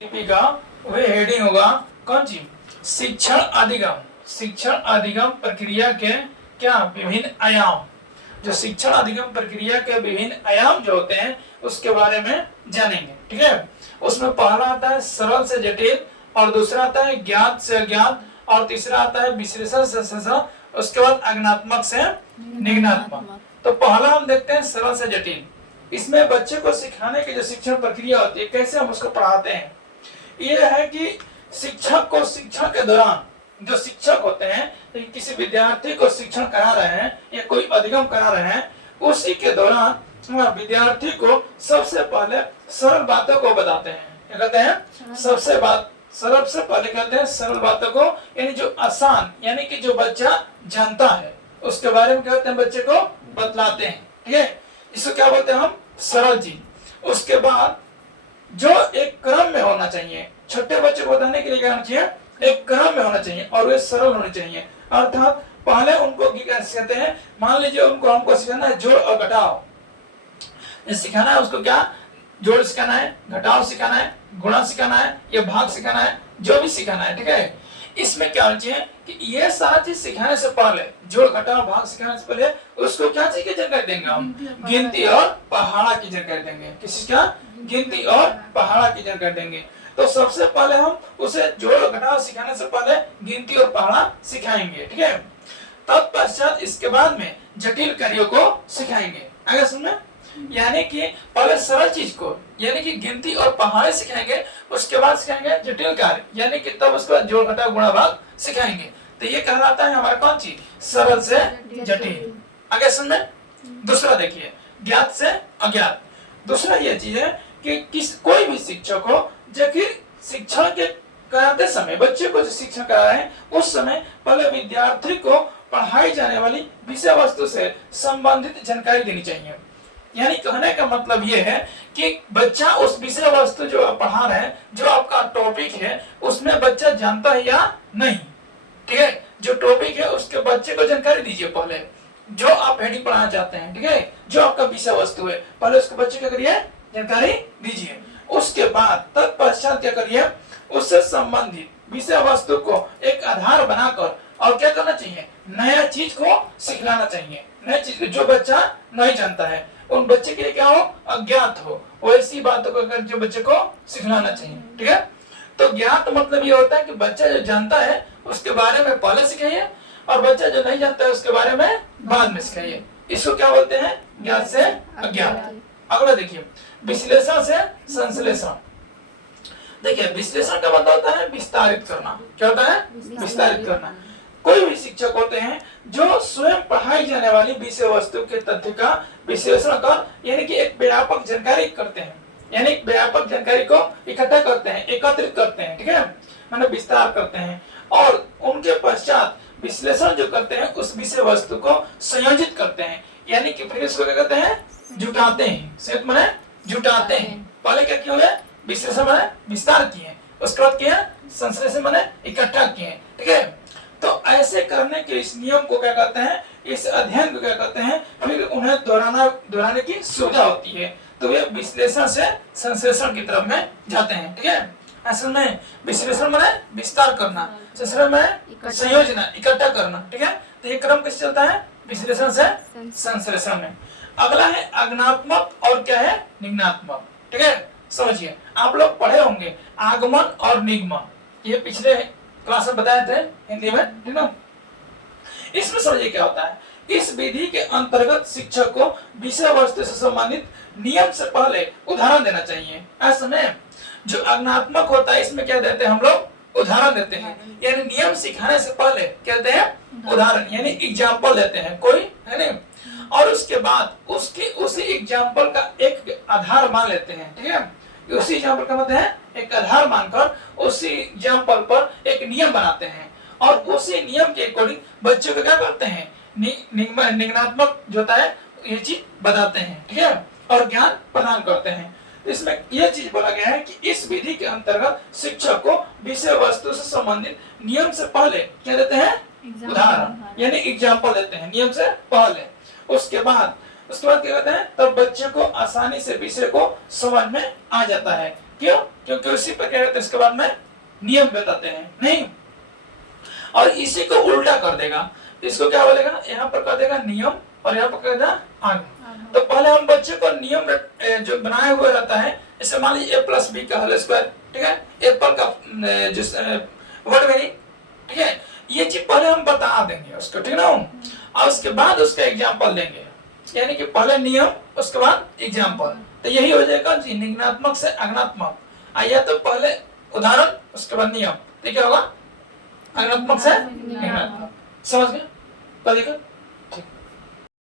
का वह हेडिंग होगा कौन सी? शिक्षण अधिगम। शिक्षण अधिगम प्रक्रिया के क्या विभिन्न आयाम, जो शिक्षण अधिगम प्रक्रिया के विभिन्न आयाम जो होते हैं उसके बारे में जानेंगे। ठीक है, उसमें पहला आता है सरल से जटिल, और दूसरा आता है ज्ञात से अज्ञात, और तीसरा आता है विश्लेषण से संशोधन, उसके बाद अज्ञानात्मक से निगनात्मक। तो पहला हम देखते हैं सरल से जटिल। इसमें बच्चे को सिखाने की जो शिक्षण प्रक्रिया होती है, कैसे हम उसको पढ़ाते हैं, ये है कि शिक्षक को शिक्षण के दौरान जो शिक्षक होते हैं, तो किसी विद्यार्थी को शिक्षण करा रहे हैं या कोई अधिगम करा रहे हैं, उसी के दौरान विद्यार्थी को सबसे पहले सरल बातों को बताते हैं। क्या कहते हैं? सबसे पहले कहते हैं सरल बातों को, यानी जो आसान, यानी कि जो बच्चा जानता है उसके बारे में कहते हैं, बच्चे को बतलाते हैं। ठीक है, इसको क्या बोलते हैं हम? सरल चीज। उसके बाद जो एक क्रम में होना चाहिए, छोटे बच्चे को बताने के लिए क्या होना चाहिए? एक क्रम में होना चाहिए, और वे सरल होने चाहिए। अर्थात पहले उनको क्या कहते हैं, मान लीजिए हमको सिखाना है जोड़ और घटाव, सिखाना है उसको, क्या जोड़ सिखाना है, घटाव सिखाना है, गुणा सिखाना है, या भाग सिखाना है, जो भी सिखाना है। ठीक है, इसमें क्या होना चाहिए कि ये सारा चीज सिखाने से पहले, जोड़ घटाव भाग सिखाने से पहले उसको क्या चीज की जानकारी देंगे हम? गिनती और पहाड़ा की जानकारी देंगे। किसी का? गिनती और पहाड़ा की जानकारी देंगे। तो सबसे पहले हम उसे जोड़ घटाव सिखाने से पहले गिनती और पहाड़ा सिखाएंगे। ठीक है, तत्पश्चात इसके बाद में जटिल कार्यों को सिखाएंगे। आगे सुनना, यानी कि पहले सरल चीज को, यानी कि गिनती और पहाड़े सिखाएंगे, उसके बाद सिखाएंगे जटिल कार्य, यानी कि तब उसके बाद जोड़ घटाव गुणा भाग सिखाएंगे। तो ये कहलाता है हमारा कौन चीज? सरल से जटिल। आगे सुनना, दूसरा देखिए, ज्ञात से अज्ञात। दूसरा ये चीज है कि कोई भी शिक्षक हो, जबकि शिक्षण के कराते समय, बच्चे को जो शिक्षण करा रहे हैं उस समय पहले विद्यार्थी को पढ़ाई जाने वाली विषय वस्तु से संबंधित जानकारी देनी चाहिए। यानी कहने का मतलब ये है कि बच्चा उस विषय वस्तु जो आप पढ़ा रहे हैं, जो आपका टॉपिक है, उसमें बच्चा जानता है या नहीं। ठीक है, जो टॉपिक है उसके बच्चे को जानकारी दीजिए पहले, जो आप हेडिंग पढ़ाना चाहते हैं। ठीक है, जो आपका विषय वस्तु है, पहले उसके बच्चे क्या करिए? जानकारी दीजिए। उसके बाद तत्पश्चात क्या करिए? उससे संबंधित विषय वस्तु को एक आधार बनाकर और क्या करना चाहिए? नया चीज को सिखलाना चाहिए। नया चीज जो बच्चा नहीं जानता है, उन बच्चे के लिए क्या हो? अज्ञात हो, वैसी बातों को जो बच्चे को सिखलाना चाहिए। ठीक है, तो ज्ञात मतलब ये होता है कि बच्चा जो जानता है उसके बारे में पहले सिखाइए, और बच्चा जो नहीं जानता है उसके बारे में बाद में सिखाइए। इसको क्या बोलते हैं? ज्ञात से अज्ञात। अगला देखिए, विश्लेषण से संश्लेषण। देखिए, विश्लेषण का मतलब होता है विस्तारित करना। क्या होता है? विस्तारित करना। कोई भी शिक्षक होते हैं जो स्वयं पढ़ाई जाने वाली विषय वस्तु के तथ्य का विश्लेषण कर, यानी कि एक व्यापक जानकारी करते हैं, यानी व्यापक जानकारी को इकट्ठा करते हैं, एकत्रित करते हैं। ठीक है, माने विस्तार करते हैं, और उनके पश्चात विश्लेषण जो करते हैं उस विषय वस्तु को संयोजित करते हैं, यानी कि फिर इसको क्या कहते हैं? जुटाते हैं। संयुक्त माने जुटाते हैं। पहले क्या किए हुए? विश्लेषण माने विस्तार किए, उसके बाद किया संश्लेषण माने इकट्ठा किए। ठीक है, तो ऐसे करने के इस नियम को क्या कहते हैं? इस अध्ययन को क्या कहते हैं? फिर उन्हें दोहराने की सुविधा होती है, तो वे विश्लेषण से संश्लेषण की तरफ में जाते हैं। ठीक है, असल में विश्लेषण माने विस्तार करना, संश्लेषण माने संयोजन, इकट्ठा करना। ठीक है, तो ये क्रम कैसे चलता है? विश्लेषण से संश्लेषण में। अगला है अज्ञानात्मक, और क्या है? निगनात्मक। ठीक है, समझिए, आप लोग पढ़े होंगे आगमन और निगमन, ये पिछले क्लास में बताए थे हिंदी में। ठीक है, इसमें समझिए क्या होता है। इस विधि के अंतर्गत शिक्षक को विषय वस्तु से संबंधित नियम से पहले उदाहरण देना चाहिए। ऐसे में जो अज्ञानात्मक होता है, इसमें क्या देते हैं हम लोग? उदाहरण देते हैं, यानी नियम सिखाने से पहले क्या देते हैं? उदाहरण, यानी एग्जाम्पल देते हैं कोई, है ना, और उसके बाद उसी एग्जाम्पल का एक आधार मान लेते हैं। ठीक है, उसी एग्जाम्पल का मतलब है एक आधार मानकर उसी एग्जाम्पल पर एक नियम बनाते हैं, और उसी नियम के अकॉर्डिंग बच्चों को क्या करते हैं? निगनात्मक जो होता है ये चीज बताते हैं। ठीक है, और ज्ञान प्रदान करते हैं। इसमें यह चीज बोला गया है कि इस विधि के अंतर्गत शिक्षक को विषय वस्तु से संबंधित नियम से पहले क्या देते हैं? उदाहरण, यानी एग्जाम्पल देते हैं नियम से पहले। उसके बाद उसके बाद क्या कहते हैं, तब बच्चे को आसानी से विषय को समझ में आ जाता है। क्यों? क्योंकि उसी पर क्या कहते हैं, इसके बाद में नियम बताते हैं नहीं, और इसी को उल्टा कर देगा। इसको क्या बोलेगा, यहाँ पर कर देगा नियम और यहाँ पर कर देगा अंग। तो पहले हम बच्चे को नियम जो बनाए हुए रहता है, जैसे मान लीजिए a+b का होल स्क्वायर, ठीक है, एप्पल का जो वर्ड मीनिंग, ठीक है, ये चीज पहले हम बता देंगे उसको, ठीक ना, और उसके बाद उसका एग्जाम्पल देंगे, यानी कि पहले नियम उसके बाद एग्जाम्पल। तो यही हो जाएगा जी निगनात्मक से अग्नात्मक, आया तो पहले उदाहरण उसके बाद नियम, तो क्या होगा, अग्नात्मक से निगनात्मक। समझ गए?